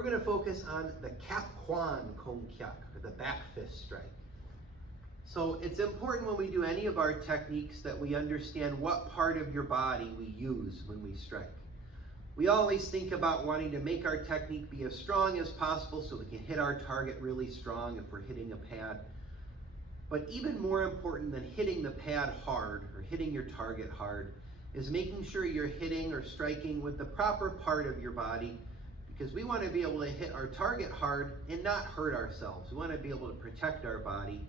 we're going to focus on the Kapkwan Kongkyak, or the back fist strike. So it's important when we do any of our techniques that we understand what part of your body we use when we strike. We always think about wanting to make our technique be as strong as possible so we can hit our target really strong if we're hitting a pad. But even more important than hitting the pad hard or hitting your target hard is making sure you're hitting or striking with the proper part of your body, because we want to be able to hit our target hard and not hurt ourselves. We want to be able to protect our body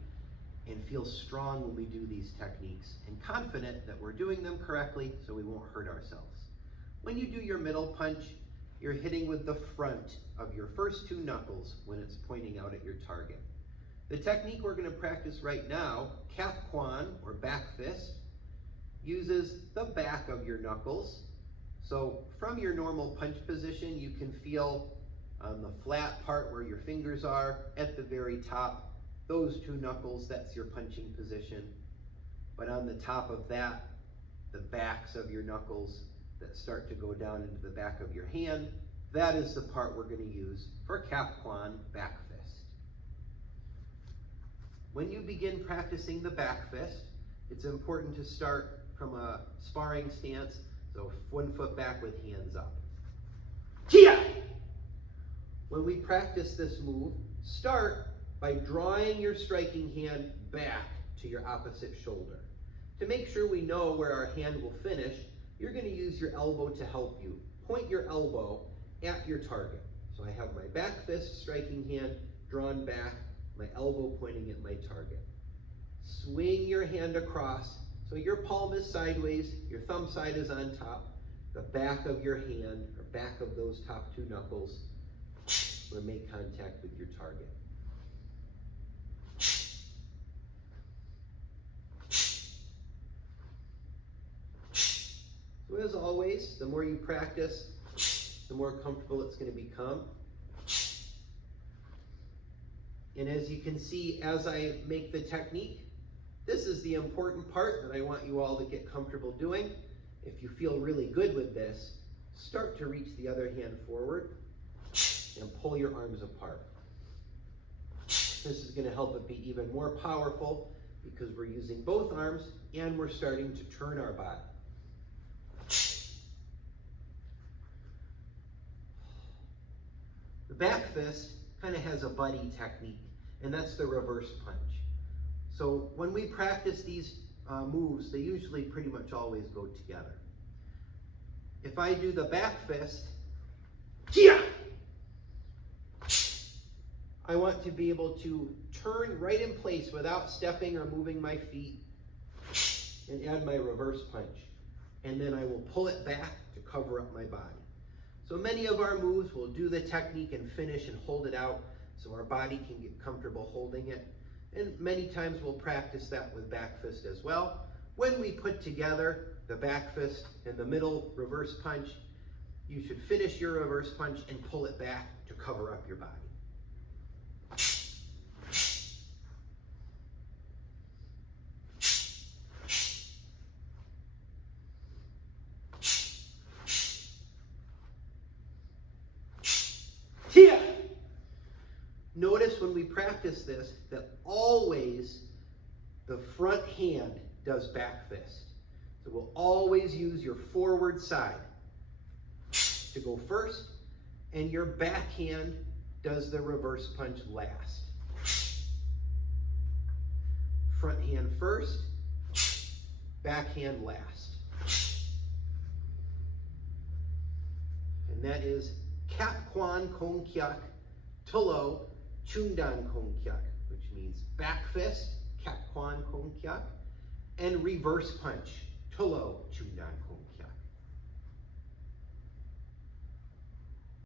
and feel strong when we do these techniques and confident that we're doing them correctly so we won't hurt ourselves. When you do your middle punch, you're hitting with the front of your first two knuckles when it's pointing out at your target. The technique we're going to practice right now, Kapkwan or back fist, uses the back of your knuckles. So from your normal punch position, you can feel on the flat part where your fingers are at the very top, those two knuckles, that's your punching position. But on the top of that, the backs of your knuckles that start to go down into the back of your hand, that is the part we're going to use for Kapkwan back fist. When you begin practicing the back fist, it's important to start from a sparring stance, so 1 foot back with hands up. Chia! When we practice this move, start by drawing your striking hand back to your opposite shoulder. To make sure we know where our hand will finish, you're going to use your elbow to help you. Point your elbow at your target. So I have my back fist striking hand drawn back, my elbow pointing at my target. Swing your hand across so your palm is sideways, your thumb side is on top, the back of your hand, or back of those top two knuckles, will make contact with your target. So as always, the more you practice, the more comfortable it's going to become. And as you can see, as I make the technique, this is the important part that I want you all to get comfortable doing. If you feel really good with this, start to reach the other hand forward and pull your arms apart. This is going to help it be even more powerful because we're using both arms and we're starting to turn our body. The back fist kind of has a buddy technique, and that's the reverse punch. So when we practice these moves, they usually pretty much always go together. If I do the back fist, I want to be able to turn right in place without stepping or moving my feet and add my reverse punch. And then I will pull it back to cover up my body. So many of our moves will do the technique and finish and hold it out so our body can get comfortable holding it. And many times we'll practice that with back fist as well. When we put together the back fist and the middle reverse punch, you should finish your reverse punch and pull it back to cover up your body. Notice when we practice this that always the front hand does back fist. So we'll always use your forward side to go first, and your back hand does the reverse punch last. Front hand first, back hand last. And that is Kapkwan Kongkyak Tulo Chundan Kongkyak, which means back fist, Kapkwan Kongkyak, and reverse punch, Tulo Chundan Kongkyak.